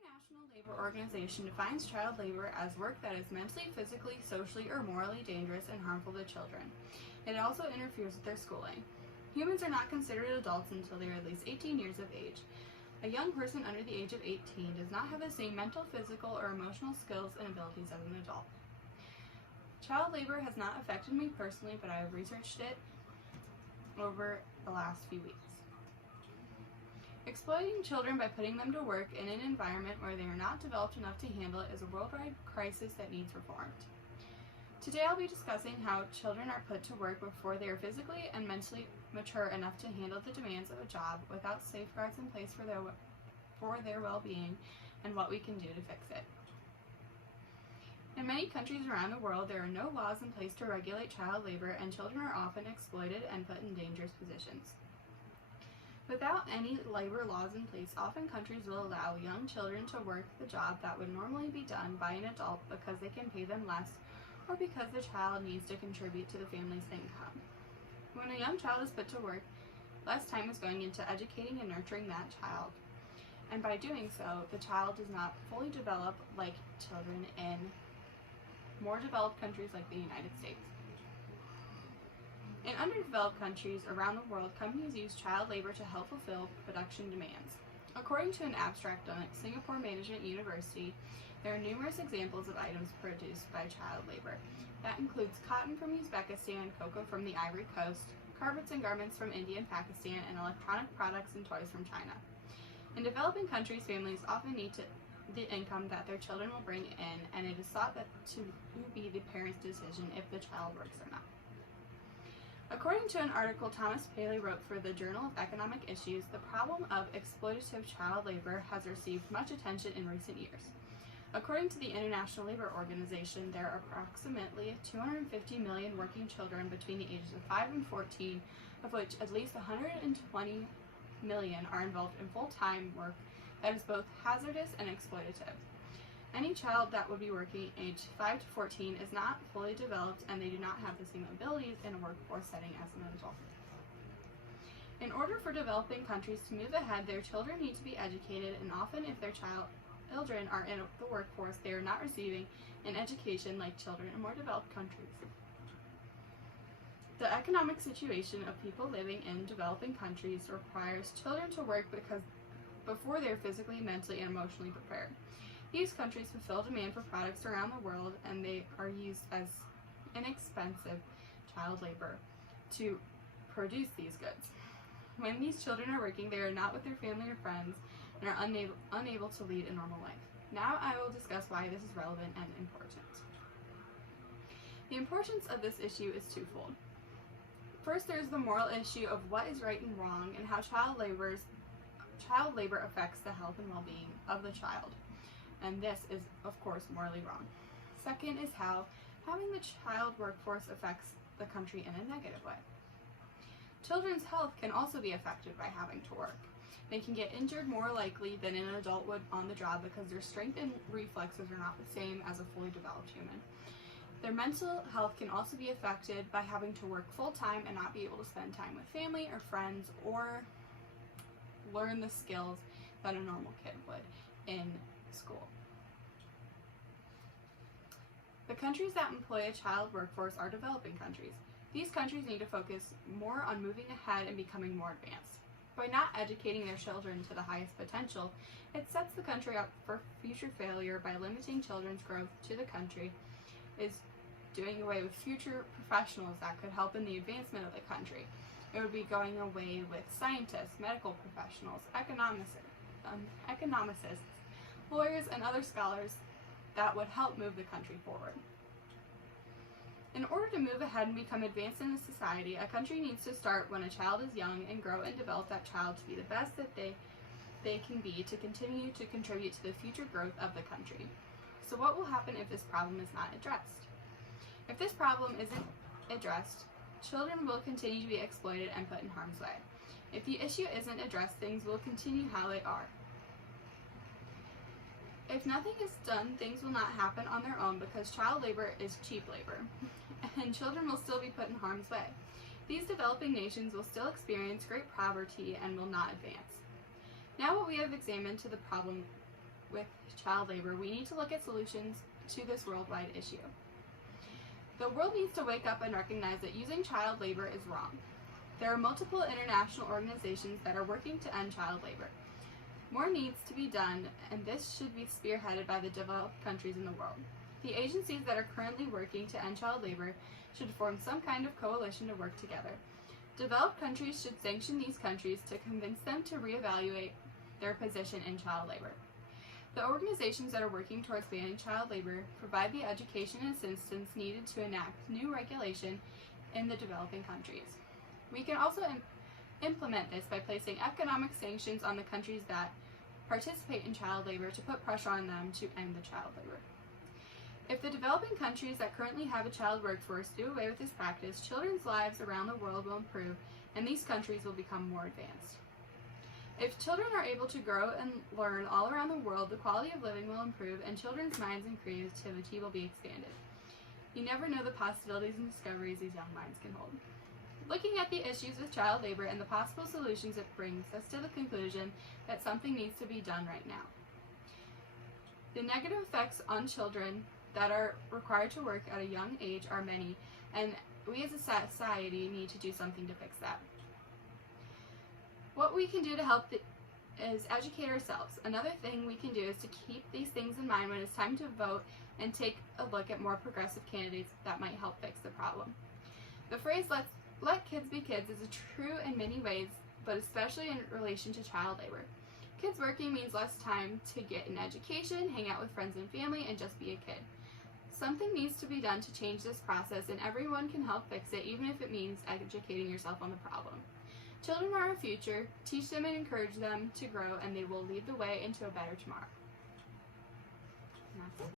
International Labor Organization defines child labor as work that is mentally, physically, socially, or morally dangerous and harmful to children. It also interferes with their schooling. Humans are not considered adults until they are at least 18 years of age. A young person under the age of 18 does not have the same mental, physical, or emotional skills and abilities as an adult. Child labor has not affected me personally, but I have researched it over the last few weeks. Exploiting children by putting them to work in an environment where they are not developed enough to handle it is a worldwide crisis that needs reformed. Today I'll be discussing how children are put to work before they are physically and mentally mature enough to handle the demands of a job without safeguards in place for their well-being and what we can do to fix it. In many countries around the world, there are no laws in place to regulate child labor, and children are often exploited and put in dangerous positions. Without any labor laws in place, often countries will allow young children to work the job that would normally be done by an adult because they can pay them less or because the child needs to contribute to the family's income. When a young child is put to work, less time is going into educating and nurturing that child. And by doing so, the child does not fully develop like children in more developed countries like the United States. In underdeveloped countries around the world, companies use child labor to help fulfill production demands. According to an abstract done at Singapore Management University, there are numerous examples of items produced by child labor. That includes cotton from Uzbekistan, cocoa from the Ivory Coast, carpets and garments from India and Pakistan, and electronic products and toys from China. In developing countries, families often need the income that their children will bring in, and it is thought that to be the parent's decision if the child works or not. According to an article Thomas Paley wrote for the Journal of Economic Issues, the problem of exploitative child labor has received much attention in recent years. According to the International Labor Organization, there are approximately 250 million working children between the ages of 5 and 14, of which at least 120 million are involved in full-time work that is both hazardous and exploitative. Any child that would be working age 5 to 14 is not fully developed, and they do not have the same abilities in a workforce setting as an adult. In order for developing countries to move ahead, their children need to be educated, and often if their children are in the workforce, they are not receiving an education like children in more developed countries. The economic situation of people living in developing countries requires children to work before they are physically, mentally, and emotionally prepared. These countries fulfill demand for products around the world, and they are used as inexpensive child labor to produce these goods. When these children are working, they are not with their family or friends and are unable to lead a normal life. Now I will discuss why this is relevant and important. The importance of this issue is twofold. First, there is the moral issue of what is right and wrong and how child labor affects the health and well-being of the child. And this is, of course, morally wrong. Second is how having the child workforce affects the country in a negative way. Children's health can also be affected by having to work. They can get injured more likely than an adult would on the job because their strength and reflexes are not the same as a fully developed human. Their mental health can also be affected by having to work full-time and not be able to spend time with family or friends or learn the skills that a normal kid would in school. The countries that employ a child workforce are developing countries. These countries need to focus more on moving ahead and becoming more advanced. By not educating their children to the highest potential, it sets the country up for future failure. By limiting children's growth to the country is doing away with future professionals that could help in the advancement of the country. It would be going away with scientists, medical professionals, economists, lawyers, and other scholars that would help move the country forward. In order to move ahead and become advanced in a society, a country needs to start when a child is young and grow and develop that child to be the best that they can be to continue to contribute to the future growth of the country. So what will happen if this problem is not addressed? If this problem isn't addressed, children will continue to be exploited and put in harm's way. If the issue isn't addressed, things will continue how they are. If nothing is done, things will not happen on their own because child labor is cheap labor, and children will still be put in harm's way. These developing nations will still experience great poverty and will not advance. Now what we have examined to the problem with child labor, we need to look at solutions to this worldwide issue. The world needs to wake up and recognize that using child labor is wrong. There are multiple international organizations that are working to end child labor. More needs to be done, and this should be spearheaded by the developed countries in the world. The agencies that are currently working to end child labor should form some kind of coalition to work together. Developed countries should sanction these countries to convince them to reevaluate their position in child labor. The organizations that are working towards banning child labor provide the education and assistance needed to enact new regulation in the developing countries. We can also implement this by placing economic sanctions on the countries that participate in child labor to put pressure on them to end the child labor. If the developing countries that currently have a child workforce do away with this practice, children's lives around the world will improve and these countries will become more advanced. If children are able to grow and learn all around the world, the quality of living will improve and children's minds and creativity will be expanded. You never know the possibilities and discoveries these young minds can hold. Looking at the issues with child labor and the possible solutions it brings us to the conclusion that something needs to be done right now. The negative effects on children that are required to work at a young age are many, and we as a society need to do something to fix that. What we can do to help is educate ourselves. Another thing we can do is to keep these things in mind when it's time to vote and take a look at more progressive candidates that might help fix the problem. The phrase let kids be kids is true in many ways, but especially in relation to child labor. Kids working means less time to get an education, hang out with friends and family, and just be a kid. Something needs to be done to change this process, and everyone can help fix it, even if it means educating yourself on the problem. Children are our future. Teach them and encourage them to grow, and they will lead the way into a better tomorrow.